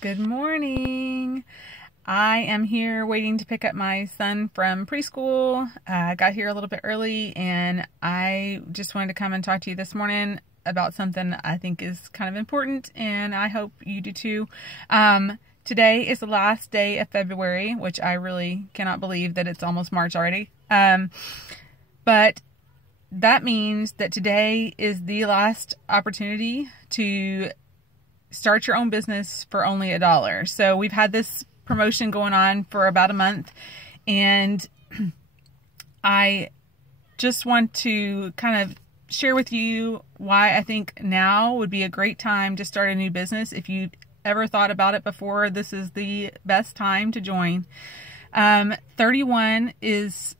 Good morning. I am here waiting to pick up my son from preschool. I got here a little bit early and I just wanted to come and talk to you this morning about something I think is kind of important, and I hope you do too. Today is the last day of February, which I really cannot believe that it's almost March already. But that means that today is the last opportunity to start your own business for only $1. So we've had this promotion going on for about a month, and I just want to kind of share with you why I think now would be a great time to start a new business. If you ever thought about it before, this is the best time to join. 31 is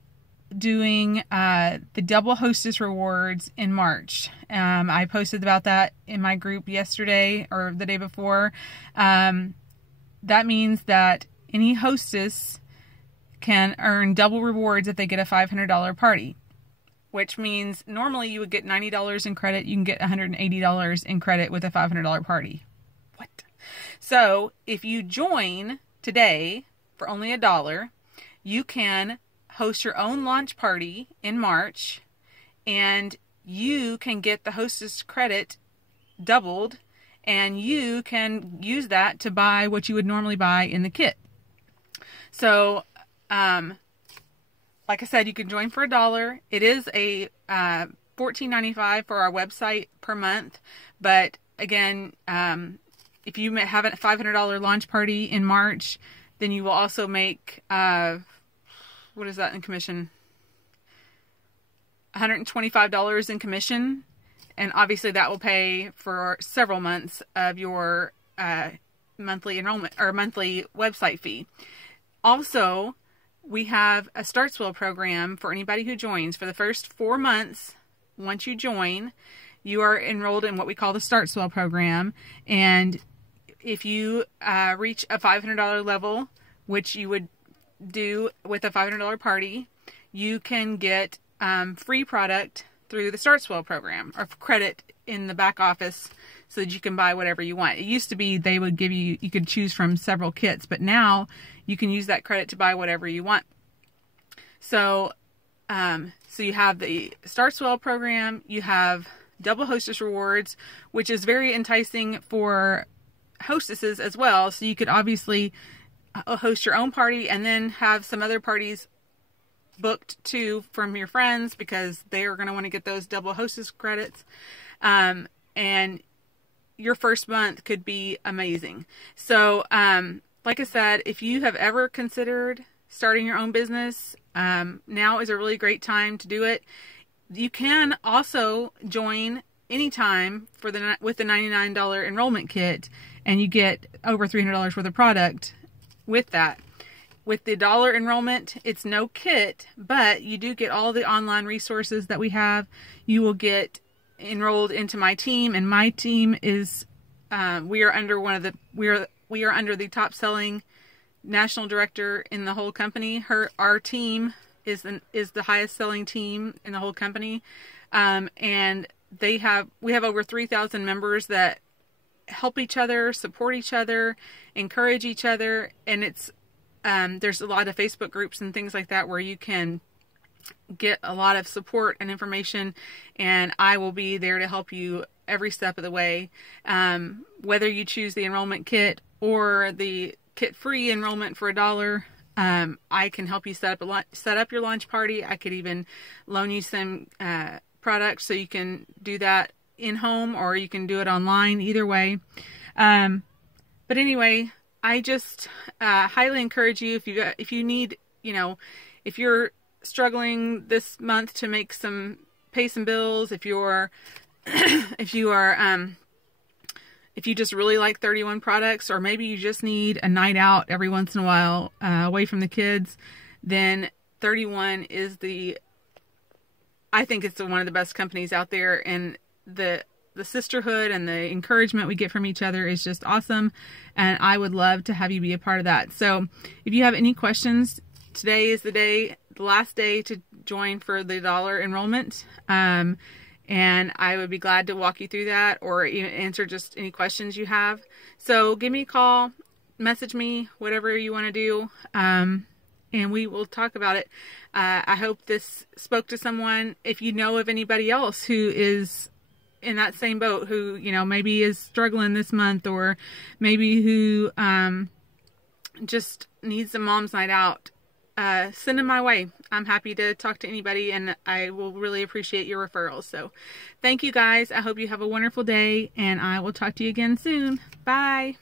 doing the double hostess rewards in March. I posted about that in my group yesterday or the day before. That means that any hostess can earn double rewards if they get a $500 party, which means normally you would get $90 in credit. You can get $180 in credit with a $500 party. What? So if you join today for only $1, you can host your own launch party in March, and you can get the hostess credit doubled, and you can use that to buy what you would normally buy in the kit. So, like I said, you can join for $1. It is a $14.95 for our website per month, but again, if you have a $500 launch party in March, then you will also make what is that in commission? $125 in commission. And obviously that will pay for several months of your monthly enrollment or monthly website fee. Also, we have a Startswell program for anybody who joins. For the first 4 months, once you join, you are enrolled in what we call the Startswell program. And if you reach a $500 level, which you would do with a $500 party, you can get free product through the Startswell program, or credit in the back office so that you can buy whatever you want. It used to be they would give you, you could choose from several kits, but now you can use that credit to buy whatever you want. So, so you have the Startswell program, you have double hostess rewards, which is very enticing for hostesses as well. So you could obviously host your own party and then have some other parties booked too from your friends, because they are going to want to get those double hostess credits. And your first month could be amazing. So, like I said, if you have ever considered starting your own business, now is a really great time to do it. You can also join anytime for with the $99 enrollment kit, and you get over $300 worth of product with that. With the $1 enrollment, it's no kit, but you do get all the online resources that we have. You will get enrolled into my team, and my team is we are under the top selling national director in the whole company. Our team is the highest selling team in the whole company, and we have over 3,000 members that help each other, support each other, encourage each other, and it's there's a lot of Facebook groups and things like that where you can get a lot of support and information, and I will be there to help you every step of the way. Whether you choose the enrollment kit or the kit free enrollment for $1, I can help you set up your launch party. I could even loan you some products so you can do that in home, or you can do it online, either way. But anyway, I just highly encourage you, if you need, if you're struggling this month to pay some bills, if you're if you just really like 31 products, or maybe you just need a night out every once in a while away from the kids, then 31 is I think it's one of the best companies out there, and the sisterhood and the encouragement we get from each other is just awesome, and I would love to have you be a part of that. So if you have any questions, today is the last day to join for the $1 enrollment, and I would be glad to walk you through that, or even answer just any questions you have. So give me a call. message me, whatever you want to do, and we will talk about it. I hope this spoke to someone. If you know of anybody else who is in that same boat, who, you know, maybe is struggling this month, or maybe who just needs a mom's night out, send them my way. I'm happy to talk to anybody, and I will really appreciate your referrals. So thank you guys. I hope you have a wonderful day, and I will talk to you again soon. Bye.